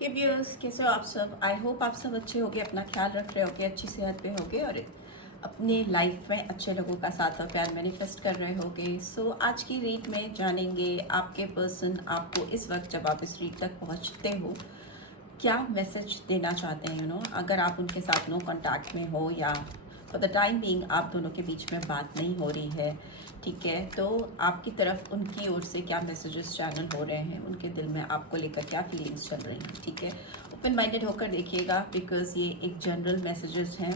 हे viewers, कैसे हो आप सब। आई होप आप सब अच्छे होगे, अपना ख्याल रख रहे होगे, अच्छी सेहत पे होगे और अपने लाइफ में अच्छे लोगों का साथ और प्यार मैनिफेस्ट कर रहे होगे। सो आज की रीड में जानेंगे आपके पर्सन आपको इस वक्त जब आप इस रीड तक पहुंचते हो क्या मैसेज देना चाहते हैं। अगर आप उनके साथ नो कांटेक्ट में हो या फॉर द टाइम बीइंग आप दोनों के बीच में बात नहीं हो रही है, ठीक है, तो आपकी तरफ उनकी ओर से क्या मैसेजेस चैनल हो रहे हैं, उनके दिल में आपको लेकर क्या फीलिंग्स चल रही हैं। ठीक है, ओपन माइंडेड होकर देखिएगा बिकॉज ये एक जनरल मैसेजेस हैं।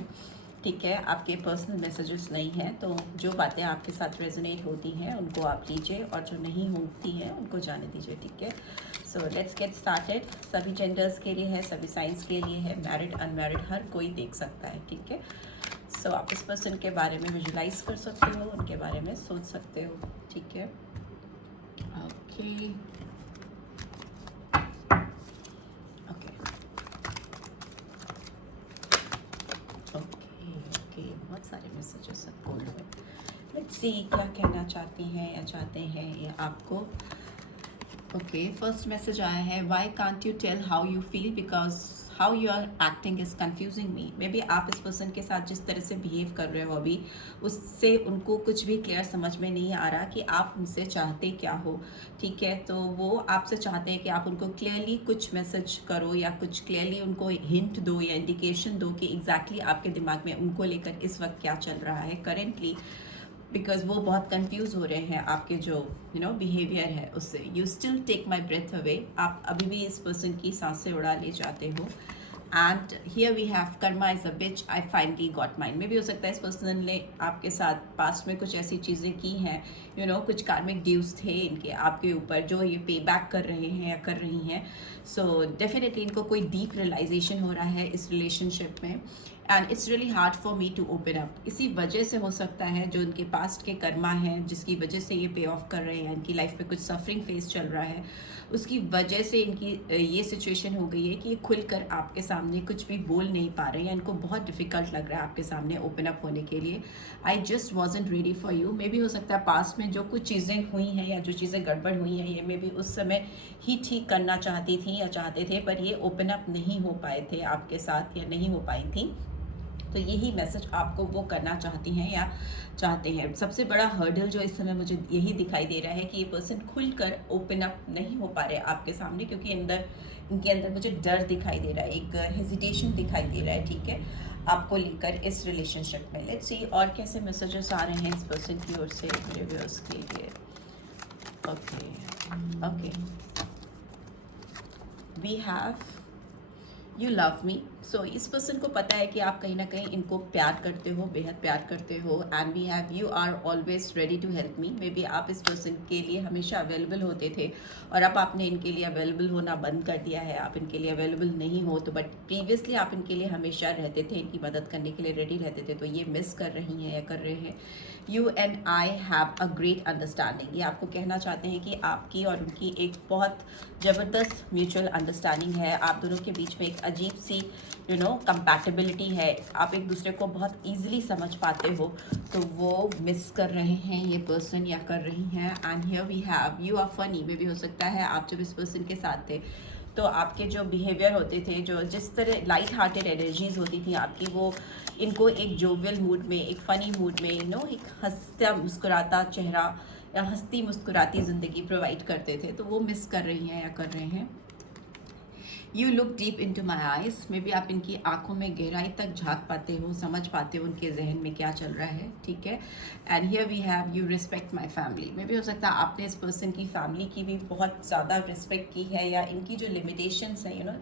ठीक है, आपके पर्सनल मैसेजेस नहीं हैं, तो जो बातें आपके साथ रेजोनेट होती हैं उनको आप लीजिए और जो नहीं होती हैं उनको जाने दीजिए। ठीक है, सो लेट्स गेट स्टार्टेड। सभी जेंडर्स के लिए है, सभी साइंस के लिए है, मैरिड अनमैरिड हर कोई देख सकता है। ठीक है, सो आप इस पर्सन के बारे में विजुलाइज कर सकते हो, उनके बारे में सोच सकते हो। ठीक है, ओके ओके ओके ओके, बहुत सारे मैसेजेस सब बोल रहे हैं। लेट्स सी क्या कहना चाहती हैं या चाहते हैं ये आपको। ओके, फर्स्ट मैसेज आया है, why can't you tell how you feel because how you are acting is confusing me. Maybe आप इस पर्सन के साथ जिस तरह से बिहेव कर रहे हो अभी, उससे उनको कुछ भी क्लियर समझ में नहीं आ रहा कि आप उनसे चाहते क्या हो। ठीक है, तो वो आपसे चाहते हैं कि आप उनको क्लियरली कुछ मैसेज करो या कुछ क्लियरली उनको हिंट दो या इंडिकेशन दो कि एग्जैक्टली आपके दिमाग में उनको लेकर इस वक्त क्या चल रहा है करेंटली, बिकॉज वो बहुत कंफ्यूज हो रहे हैं आपके जो बिहेवियर है उससे। You still take my breath away, आप अभी भी इस पर्सन की सांसें उड़ा ले जाते हो। And here we have karma is a bitch, I finally got mind. में भी हो सकता है इस पर्सन ने आपके साथ पास्ट में कुछ ऐसी चीज़ें की हैं, कुछ कार्मिक ड्यूज थे इनके आपके ऊपर जो ये पे बैक कर रहे हैं या कर रही हैं। सो डेफिनेटली इनको कोई डीप रियलाइजेशन हो रहा है इस रिलेशनशिप में and it's really hard for me to open up. इसी वजह से हो सकता है जो इनके पास्ट के कर्मा हैं जिसकी वजह से ये पे ऑफ कर रहे हैं, इनकी लाइफ में कुछ सफरिंग फेस चल रहा है, उसकी वजह से इनकी ये सिचुएशन हो गई है कि ये खुलकर आपके सामने कुछ भी बोल नहीं पा रहे हैं, इनको बहुत डिफिकल्ट लग रहा है आपके सामने ओपन अप होने के लिए। I just wasn't ready for you. May be हो सकता है पास्ट में जो कुछ चीज़ें हुई हैं या जो चीज़ें गड़बड़ हुई हैं ये मे बी उस समय ही ठीक करना चाहती थी या चाहते थे, पर ये ओपन अप नहीं हो पाए थे आपके साथ या नहीं हो पाई थी। तो यही मैसेज आपको वो करना चाहती हैं या चाहते हैं। सबसे बड़ा हर्डल जो इस समय मुझे यही दिखाई दे रहा है कि ये पर्सन खुलकर ओपन अप नहीं हो पा रहे आपके सामने, क्योंकि इनके अंदर मुझे डर दिखाई दे रहा है, एक हेजिटेशन दिखाई दे रहा है। ठीक है, आपको लेकर इस रिलेशनशिप में। लेट्स सी और कैसे मैसेजेस आ रहे हैं इस पर्सन की ओर से मेरे व्यूअर्स के लिए। Okay okay, we have you love me. So इस पर्सन को पता है कि आप कहीं ना कहीं इनको प्यार करते हो, बेहद प्यार करते हो। And we have you are always ready to help me. Maybe आप इस पर्सन के लिए हमेशा अवेलेबल होते थे और अब आपने इनके लिए अवेलेबल होना बंद कर दिया है, आप इनके लिए अवेलेबल नहीं हो। तो बट प्रीवियसली आप इनके लिए हमेशा रहते थे, इनकी मदद करने के लिए रेडी रहते थे, तो ये मिस कर रही हैं या कर रहे हैं। You and I have a great understanding. ये आपको कहना चाहते हैं कि आपकी और उनकी एक बहुत ज़बरदस्त म्यूचुअल अंडरस्टैंडिंग है। आप दोनों के बीच में एक अजीब सी कंपैटिबिलिटी है, आप एक दूसरे को बहुत ईजिली समझ पाते हो। तो वो मिस कर रहे हैं ये पर्सन या कर रही हैं। And here we have you are funny. में भी हो सकता है आप जब इस पर्सन के साथ थे तो आपके जो बिहेवियर होते थे, जो जिस तरह लाइट हार्टेड एनर्जीज होती थी आपकी, वो इनको एक जोवियल मूड में, एक फ़नी मूड में, एक हंसता मुस्कुराता चेहरा या हंसती मुस्कुराती ज़िंदगी प्रोवाइड करते थे। तो वो मिस कर रही हैं या कर रहे हैं। You look deep into my eyes. Maybe आप इनकी आंखों में गहराई तक झांक पाते हो, समझ पाते हो उनके जहन में क्या चल रहा है। ठीक है, and here we have you respect my family. Maybe हो सकता है आपने इस पर्सन की फैमिली की भी बहुत ज़्यादा रिस्पेक्ट की है, या इनकी जो लिमिटेशंस हैं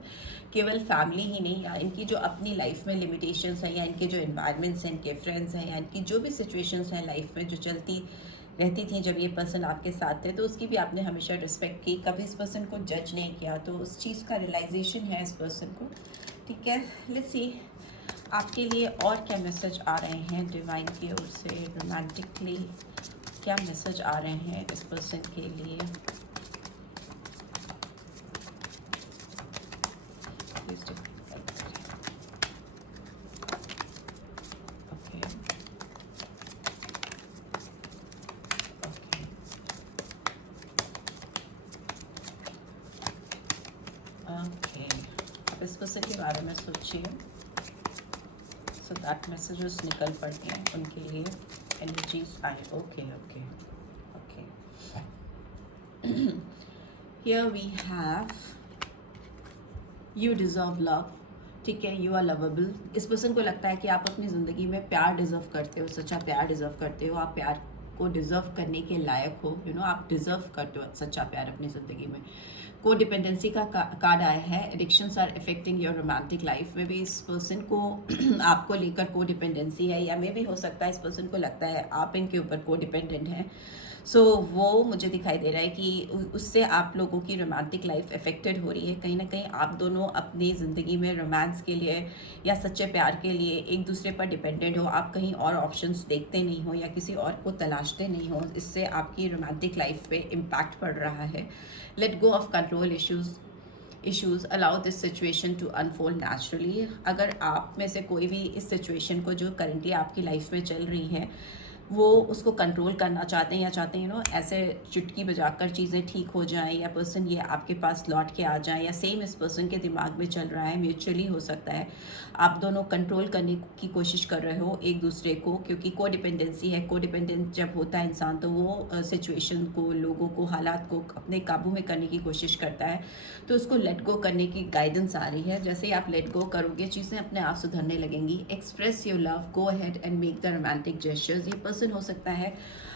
केवल फैमिली ही नहीं, या इनकी जो अपनी लाइफ में लिमिटेशंस हैं, या इनके जो इन्वायरमेंट्स हैं, इनके फ्रेंड्स हैं, या इनकी जो भी सिचुएशंस हैं लाइफ में जो चलती रहती थी जब ये पर्सन आपके साथ थे, तो उसकी भी आपने हमेशा रिस्पेक्ट की, कभी इस पर्सन को जज नहीं किया। तो उस चीज़ का रियलाइजेशन है इस पर्सन को। ठीक है, लेट्स सी आपके लिए और क्या मैसेज आ रहे हैं डिवाइन की ओर से रोमांटिकली, क्या मैसेज आ रहे हैं इस पर्सन के लिए। प्लीज ओके ओके ओके आप इस पर्सन के बारे में सोचिए, सो दैट मैसेजेस निकल पड़ते हैं उनके लिए, एनर्जीज आए। Okay okay okay, here we have you deserve love, ठीक है, यू आर लवेबल। इस पर्सन को लगता है कि आप अपनी ज़िंदगी में प्यार डिज़र्व करते हो, सच्चा प्यार डिज़र्व करते हो, आप प्यार को डिज़र्व करने के लायक हो, यू नो, आप डिज़र्व करते हो सच्चा प्यार अपनी ज़िंदगी में। को डिपेंडेंसी का कार्ड आया है, addictions are affecting your romantic life में भी इस पर्सन को आपको लेकर को डिपेंडेंसी है, या मे भी हो सकता है इस पर्सन को लगता है आप इनके ऊपर को डिपेंडेंट हैं। सो वो मुझे दिखाई दे रहा है कि उससे आप लोगों की रोमांटिक लाइफ अफेक्टेड हो रही है। कहीं ना कहीं आप दोनों अपनी ज़िंदगी में रोमांस के लिए या सच्चे प्यार के लिए एक दूसरे पर डिपेंडेंट हो, आप कहीं और ऑप्शंस देखते नहीं हो या किसी और को तलाशते नहीं हो, इससे आपकी रोमांटिक लाइफ पे इम्पैक्ट पड़ रहा है। Let go of control issues allow this situation to unfold naturally. अगर आप में से कोई भी इस सिचुएशन को जो करंटली आपकी लाइफ में चल रही है वो उसको कंट्रोल करना चाहते हैं, या चाहते हैं नो ऐसे चुटकी बजाकर चीज़ें ठीक हो जाएं, या पर्सन ये आपके पास लौट के आ जाए, या सेम इस पर्सन के दिमाग में चल रहा है, म्यूचुअली हो सकता है आप दोनों कंट्रोल करने की कोशिश कर रहे हो एक दूसरे को, क्योंकि को डिपेंडेंसी है। को डिपेंडेंट जब होता है इंसान तो वो सिचुएशन को, लोगों को, हालात को अपने काबू में करने की कोशिश करता है, तो उसको लेट गो करने की गाइडेंस आ रही है। जैसे ही आप लेट गो करोगे चीज़ें अपने आप सुधरने लगेंगी। Express your love, go ahead and make the romantic gestures. ये पर्सन हो सकता है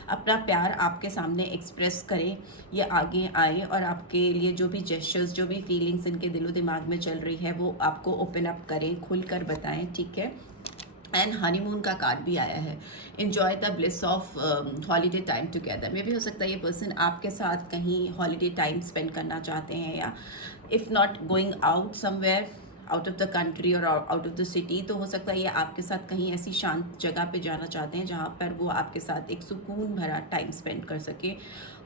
अपना प्यार आपके सामने एक्सप्रेस करें, ये आगे आए और आपके लिए जो भी जेस्चर्स, जो भी फीलिंग्स इनके दिलो दिमाग में चल रही है वो आपको ओपन अप करें, खुलकर बताएं, ठीक है। एंड हनीमून का कार्ड भी आया है, enjoy the bliss of holiday time together. में भी हो सकता है ये पर्सन आपके साथ कहीं हॉलीडे टाइम स्पेंड करना चाहते हैं, या if not going out somewhere out of the country और आउट ऑफ द सिटी, तो हो सकता है ये आपके साथ कहीं ऐसी शांत जगह पे जाना चाहते हैं जहाँ पर वो आपके साथ एक सुकून भरा टाइम स्पेंड कर सके।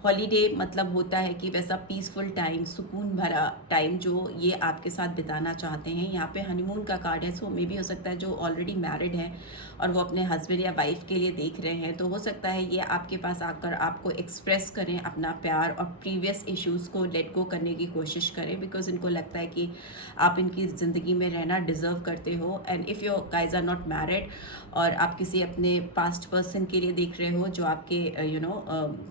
हॉलीडे मतलब होता है कि वैसा पीसफुल टाइम, सुकून भरा टाइम जो ये आपके साथ बिताना चाहते हैं। यहाँ पे हनीमून का कार्ड है, सो मे भी हो सकता है जो ऑलरेडी मैरिड हैं और वो अपने हस्बैंड या वाइफ के लिए देख रहे हैं, तो हो सकता है ये आपके पास आकर आपको एक्सप्रेस करें अपना प्यार और प्रीवियस इश्यूज़ को लेट गो करने की कोशिश करें, बिकॉज इनको लगता है कि आप इनकी ज़िंदगी में रहना डिज़र्व करते हो। And if your guys are not married और आप किसी अपने पास्ट पर्सन के लिए देख रहे हो जो आपके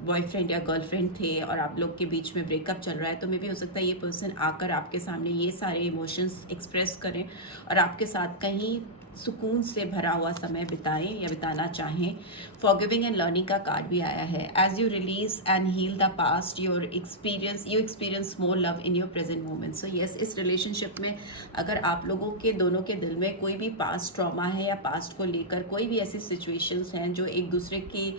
बॉयफ्रेंड या गर्लफ्रेंड थे और आप लोग के बीच में ब्रेकअप चल रहा है, तो मे भी हो सकता है ये पर्सन आकर आपके सामने ये सारे इमोशंस एक्सप्रेस करें और आपके साथ कहीं सुकून से भरा हुआ समय बिताएं या बिताना चाहें। फॉरगिविंग एंड लर्निंग का कार्ड भी आया है, as you release and heal the past you experience more love in your present moment. So yes, इस रिलेशनशिप में अगर आप लोगों के दोनों के दिल में कोई भी पास्ट ट्रॉमा है या पास्ट को लेकर कोई भी ऐसी सिचुएशंस हैं जो एक दूसरे की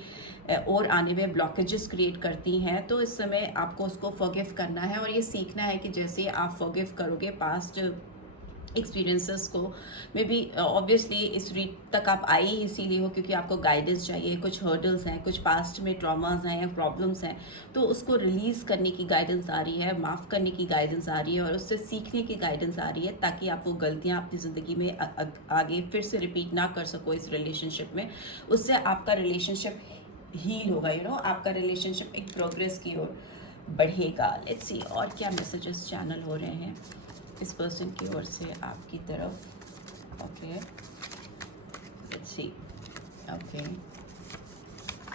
और आने में ब्लॉकेजेस क्रिएट करती हैं, तो इस समय आपको उसको फॉरगिव करना है और ये सीखना है कि जैसे आप फॉरगिव करोगे पास्ट एक्सपीरियंसेस को, मे बी ऑब्वियसली इस रीड तक आप आए ही इसीलिए हो क्योंकि आपको गाइडेंस चाहिए, कुछ हर्डल्स हैं, कुछ पास्ट में ट्रॉमास हैं या प्रॉब्लम्स हैं, तो उसको रिलीज़ करने की गाइडेंस आ रही है, माफ़ करने की गाइडेंस आ रही है और उससे सीखने की गाइडेंस आ रही है, ताकि आप वो गलतियाँ अपनी ज़िंदगी में आगे फिर से रिपीट ना कर सको इस रिलेशनशिप में। उससे आपका रिलेशनशिप हील होगा, आपका रिलेशनशिप एक प्रोग्रेस की ओर बढ़ेगा। लेट्स सी और क्या मैसेजेस चैनल हो रहे हैं इस पर्सन की ओर से आपकी तरफ। Okay, let's see. Okay,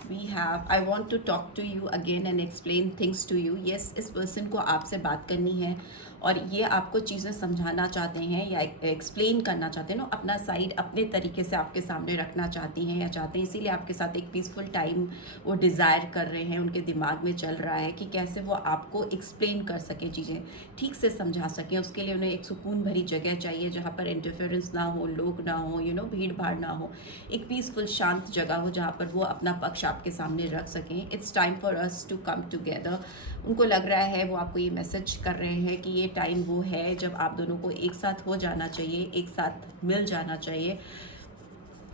we have I want to talk to you again and explain things to you. Yes, इस पर्सन को आपसे बात करनी है और ये आपको चीज़ें समझाना चाहते हैं या एक्सप्लेन करना चाहते हैं, अपना साइड अपने तरीके से आपके सामने रखना चाहती हैं या चाहते हैं, इसीलिए आपके साथ एक पीसफुल टाइम वो डिज़ायर कर रहे हैं। उनके दिमाग में चल रहा है कि कैसे वो आपको एक्सप्लेन कर सकें, चीज़ें ठीक से समझा सकें। उसके लिए उन्हें एक सुकून भरी जगह चाहिए जहाँ पर इंटरफेरेंस ना हो, लोग ना हो, भीड़ भाड़ ना हो, एक पीसफुल शांत जगह हो जहाँ पर वो अपना पक्ष आपके सामने रख सकें। It's time for us to come together. उनको लग रहा है, वो आपको ये मैसेज कर रहे हैं कि ये टाइम वो है जब आप दोनों को एक साथ हो जाना चाहिए, एक साथ मिल जाना चाहिए।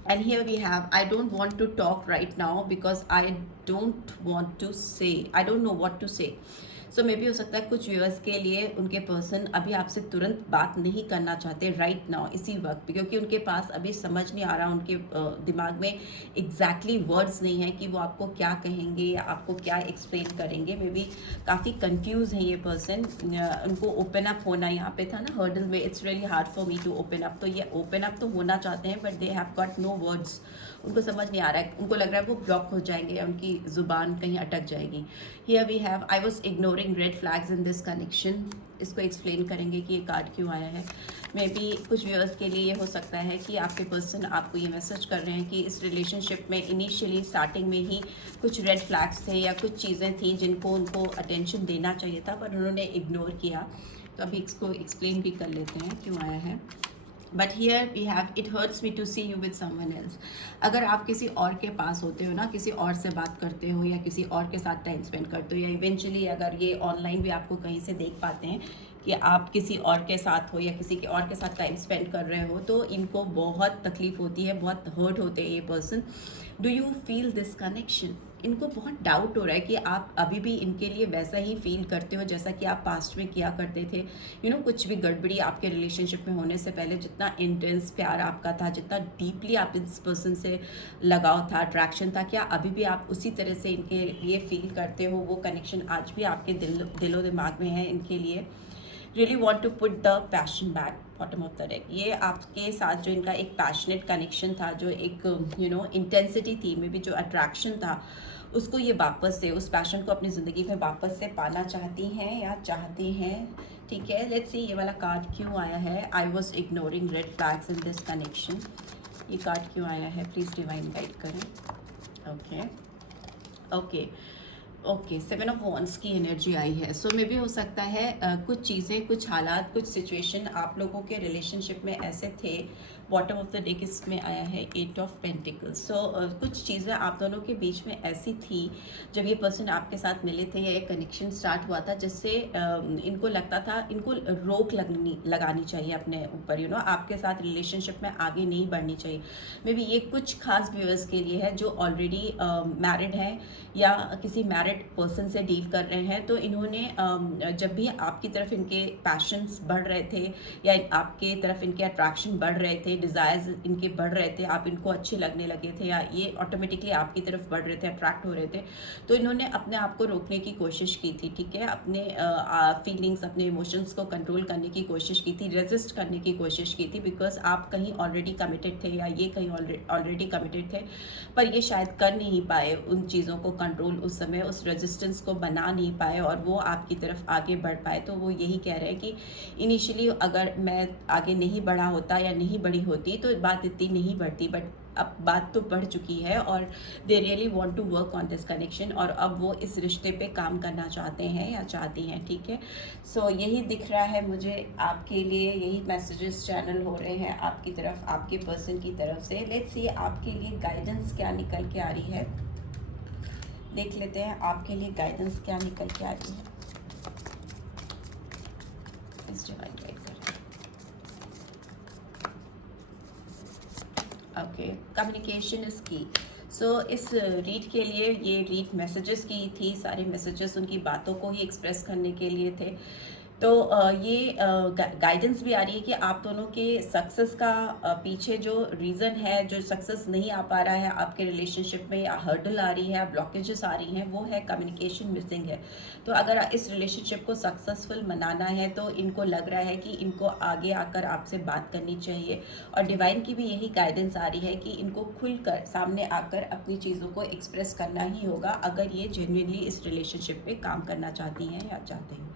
And here we have, I don't want to talk right now because I don't know what to say. So may be हो सकता है कुछ व्यूअर्स के लिए उनके पर्सन अभी आपसे तुरंत बात नहीं करना चाहते राइट नाउ इसी वक्त, क्योंकि उनके पास अभी समझ नहीं आ रहा, उनके दिमाग में एग्जैक्टली वर्ड्स नहीं है कि वो आपको क्या कहेंगे या आपको क्या एक्सप्लेन करेंगे। मे बी काफ़ी कंफ्यूज है ये पर्सन। उनको ओपन अप होना यहाँ पे था ना हर्डल में, it's really hard for me to open up. तो ये ओपन अप तो होना चाहते हैं but they have got no words. उनको समझ नहीं आ रहा है, उनको लग रहा है वो ब्लॉक हो जाएंगे या उनकी जुबान कहीं अटक जाएगी। Here we have I was ignoring red flags in this connection. इसको एक्सप्लेन करेंगे कि ये कार्ड क्यों आया है। मे बी कुछ व्यूअर्स के लिए ये हो सकता है कि आपके पर्सन आपको ये मैसेज कर रहे हैं कि इस रिलेशनशिप में इनिशियली स्टार्टिंग में ही कुछ रेड फ्लैग्स थे या कुछ चीज़ें थी जिनको उनको अटेंशन देना चाहिए था पर उन्होंने इग्नोर किया। तो अभी इसको एक्सप्लेन भी कर लेते हैं क्यों आया है। But here we have it hurts me to see you with someone else. अगर आप किसी और के पास होते हो ना, किसी और से बात करते हो या किसी और के साथ टाइम स्पेंड करते हो, या इवेंचुअली अगर ये ऑनलाइन भी आपको कहीं से देख पाते हैं कि आप किसी और के साथ हो या किसी के और के साथ टाइम स्पेंड कर रहे हो, तो इनको बहुत तकलीफ होती है, बहुत हर्ट होते हैं ये person. Do you feel this connection? इनको बहुत डाउट हो रहा है कि आप अभी भी इनके लिए वैसा ही फील करते हो जैसा कि आप पास्ट में किया करते थे। कुछ भी गड़बड़ी आपके रिलेशनशिप में होने से पहले जितना इंटेंस प्यार आपका था, जितना डीपली आप इस पर्सन से लगाव था, अट्रैक्शन था, क्या अभी भी आप उसी तरह से इनके लिए फील करते हो? वो कनेक्शन आज भी आपके दिलो दिमाग में है इनके लिए। Really want to put the passion back, bottom of the deck. ये आपके साथ जो इनका एक पैशनेट कनेक्शन था, जो एक इंटेंसिटी थी, मे बी जो अट्रैक्शन था, उसको ये वापस से, उस पैशन को अपनी ज़िंदगी में वापस से पाना चाहती हैं या चाहते हैं। ठीक है, लेट्स सी ये वाला कार्ड क्यों आया है। आई was ignoring red flags in this connection. ये कार्ड क्यों आया है, प्लीज़ डिवाइन गाइड करें। Okay okay okay, 7 of wands की एनर्जी आई है। सो मे भी हो सकता है कुछ चीज़ें, कुछ हालात, कुछ सिचुएशन आप लोगों के रिलेशनशिप में ऐसे थे। बॉटम ऑफ द डेक इसमें आया है 8 ऑफ पेंटिकल्स। सो कुछ चीज़ें आप दोनों के बीच में ऐसी थी जब ये पर्सन आपके साथ मिले थे या एक कनेक्शन स्टार्ट हुआ था, जिससे इनको लगता था इनको रोक लगानी चाहिए अपने ऊपर, आपके साथ रिलेशनशिप में आगे नहीं बढ़नी चाहिए। मे बी ये कुछ खास व्यूअर्स के लिए है जो ऑलरेडी मैरिड हैं या किसी मैरिड पर्सन से डील कर रहे हैं। तो इन्होंने जब भी आपकी तरफ इनके पैशंस बढ़ रहे थे या आपके तरफ इनके अट्रैक्शन बढ़ रहे थे, डिज़ायर्स इनके बढ़ रहे थे, आप इनको अच्छे लगने लगे थे या ये ऑटोमेटिकली आपकी तरफ बढ़ रहे थे, अट्रैक्ट हो रहे थे, तो इन्होंने अपने आप को रोकने की कोशिश की थी। ठीक है, अपने फीलिंग्स, अपने इमोशंस को कंट्रोल करने की कोशिश की थी, रेजिस्ट करने की कोशिश की थी, बिकॉज आप कहीं ऑलरेडी कमिटेड थे या ये कहीं ऑलरेडी कमिटेड थे, पर ये शायद कर नहीं पाए उन चीज़ों को कंट्रोल, उस समय उस रेजिस्टेंस को बना नहीं पाए और वो आपकी तरफ आगे बढ़ पाए। तो वो यही कह रहे हैं कि इनिशियली अगर मैं आगे नहीं बढ़ा होता या नहीं बढ़ी होती तो बात इतनी नहीं बढ़ती, बट अब बात तो बढ़ चुकी है और they really want to work on this connection, और अब वो इस रिश्ते पे काम करना चाहते हैं या चाहती हैं। ठीक है, सो यही दिख रहा है मुझे आपके लिए, यही मैसेजेस चैनल हो रहे हैं आपकी तरफ, आपके पर्सन की तरफ से। लेट्स सी आपके लिए गाइडेंस क्या निकल के आ रही है, देख लेते हैं आपके लिए गाइडेंस क्या निकल के आ रही है। इस डिवाइन गाइड कर ओके, कम्युनिकेशन इज की। सो इस रीड के लिए, ये रीड मैसेजेस की थी, सारे मैसेजेस उनकी बातों को ही एक्सप्रेस करने के लिए थे। तो ये गाइडेंस भी आ रही है कि आप दोनों के सक्सेस का पीछे जो रीज़न है, जो सक्सेस नहीं आ पा रहा है आपके रिलेशनशिप में, या हर्डल आ रही है या ब्लॉकेजेस आ रही हैं, वो है कम्युनिकेशन मिसिंग है। तो अगर इस रिलेशनशिप को सक्सेसफुल बनाना है तो इनको लग रहा है कि इनको आगे आकर आपसे बात करनी चाहिए, और डिवाइन की भी यही गाइडेंस आ रही है कि इनको खुलकर सामने आकर अपनी चीज़ों को एक्सप्रेस करना ही होगा अगर ये जेन्युइनली इस रिलेशनशिप पे काम करना चाहती हैं या चाहते हैं।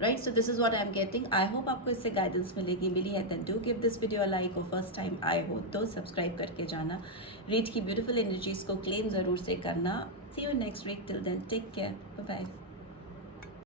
Right, so this is what I am getting. I hope आपको इससे गाइडेंस मिली है। Then do give this video a like, और फर्स्ट टाइम आए हो तो सब्सक्राइब करके जाना। रीड की ब्यूटीफुल एनर्जीज को क्लेम ज़रूर से करना। See you next week, till then take care, bye bye.